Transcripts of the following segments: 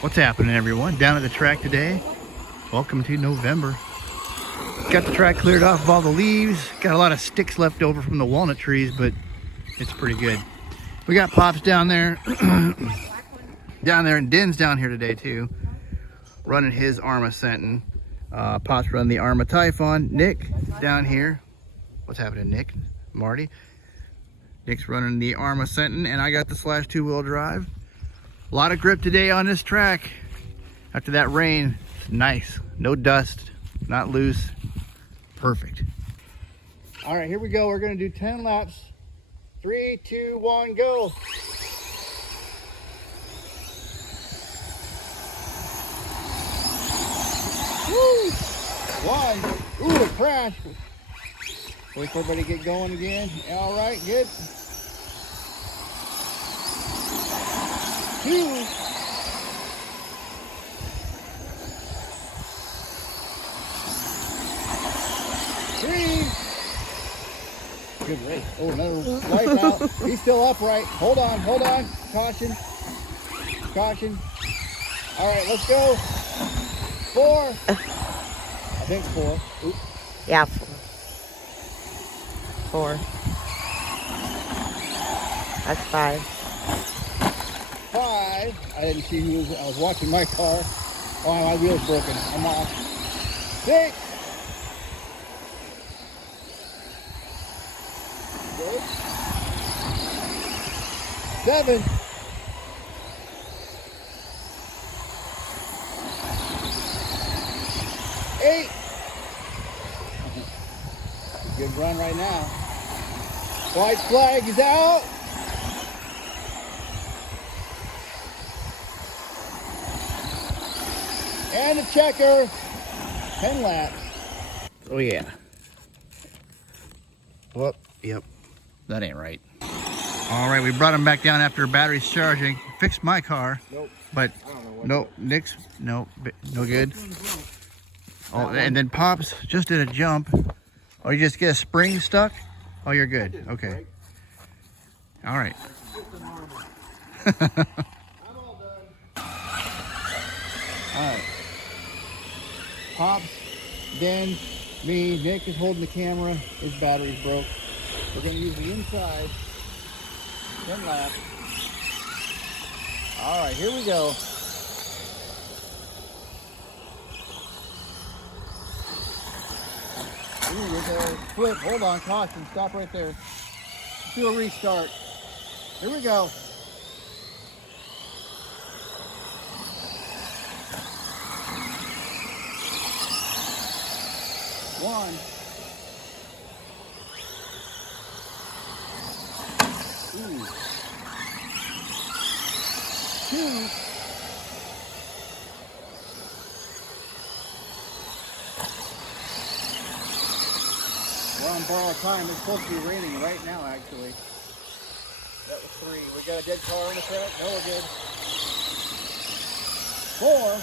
What's happening, everyone? Down at the track today. Welcome to November. Got the track cleared off of all the leaves. Got a lot of sticks left over from the walnut trees, but it's pretty good. We got Pops down there. Down there, and Den's down here today too, running his Arrma Sentin. Pops running the Arrma Typhon. Nick down here. What's happening, Nick? Marty. Nick's running the Arrma Sentin, and I got the Slash 2-wheel drive. A lot of grip today on this track. After that rain, it's nice. No dust, not loose. Perfect. All right, here we go. We're gonna do 10 laps. 3, 2, 1, go. Woo! One. Ooh, a crash. Wait for everybody to get going again. All right, good. 2. 3. Good race. Oh, another wipe out. He's still upright. Hold on, hold on. Caution. Caution. All right, let's go. 4. I think 4. Oops. Yeah, 4. That's 5. 5. I didn't see who was. I was watching my car. Oh, my wheel's broken. I'm off. 6. Good. 7. 8. Good run right now. White flag is out. And a checker. 10 laps. Oh yeah. Whoop. Yep. That ain't right. All right, we brought him back down after battery's charging. Fixed my car. Nope. But no, Nick's no good. Oh, and then Pops just did a jump. Oh, you just get a spring stuck? Oh, you're good. Okay. All right. All right. Pops, Den, me, Nick is holding the camera. His battery's broke. We're going to use the inside. 10 laps. All right, here we go. Ooh, with a flip. Hold on, caution. Stop right there. Let's do a restart. Here we go. 1. 2. 1. Borrowed time. It's supposed to be raining right now, actually. That was 3. We got a dead car on the track. No, we're good. 4.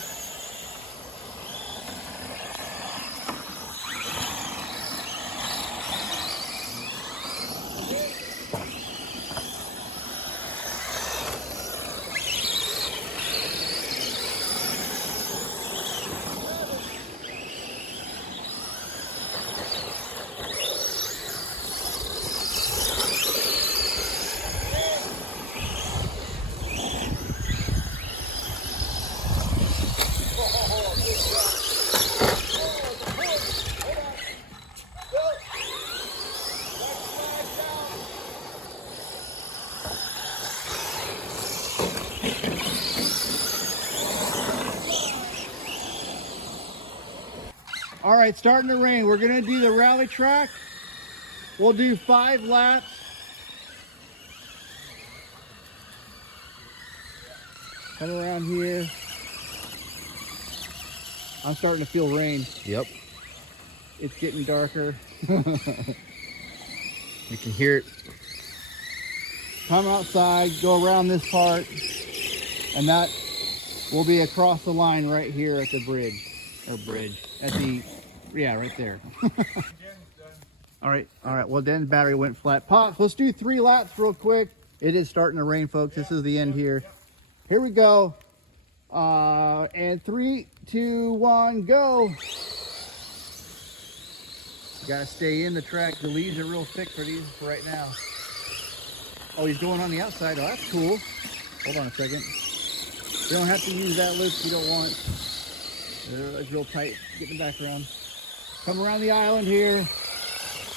'All right, starting to rain. We're gonna do the rally track. We'll do 5 laps. Come around here. I'm starting to feel rain. Yep. It's getting darker. You can hear it. Come outside, go around this part, and that will be across the line right here at the bridge. At the, yeah, right there. All right. Well, Den's battery went flat. Pops, let's do 3 laps real quick. It is starting to rain, folks. This is the end here. Here we go. And 3, 2, 1, go. You gotta stay in the track. The leaves are real thick for these for right now. Oh, he's going on the outside. Oh, that's cool. Hold on a second. You don't have to use that loop if you don't want. It's real tight. Get in the background. Come around the island here.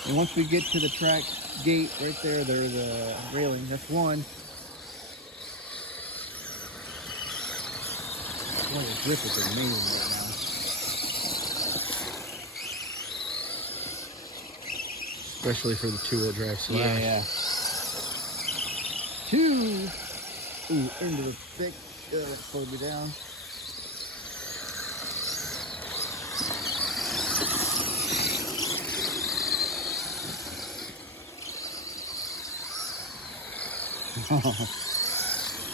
And once we get to the track gate right there, there's a railing. That's one. Oh, the grip is amazing right now. Especially for the two-wheel drive slash. Yeah, yeah. 2. Ooh, into the thick. That slowed me down.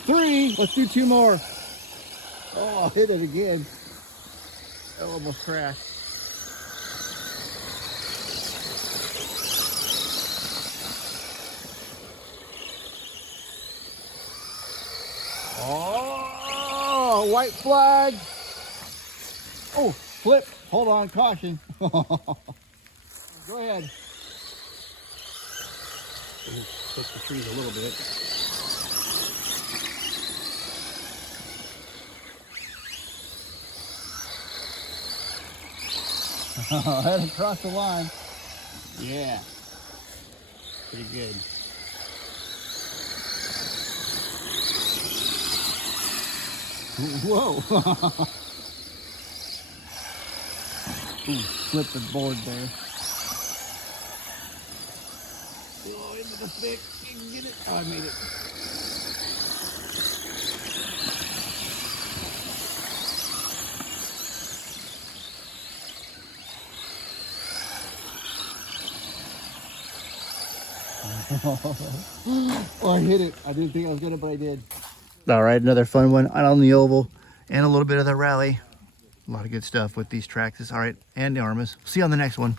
Three. Let's do 2 more. Oh, I hit it again. I almost crashed. Oh, white flag. Oh, flip. Hold on, caution. Go ahead. Flip the trees a little bit. Head across the line. Yeah. Pretty good. Whoa. Ooh, flip the board there. Oh, into the thick. You can get it. Oh, I made it. Oh, I hit it. I didn't think I was gonna, but I did. All right, another fun one on the oval and a little bit of the rally. A lot of good stuff with these Traxxas. All right, and the Arrmas. See you on the next one.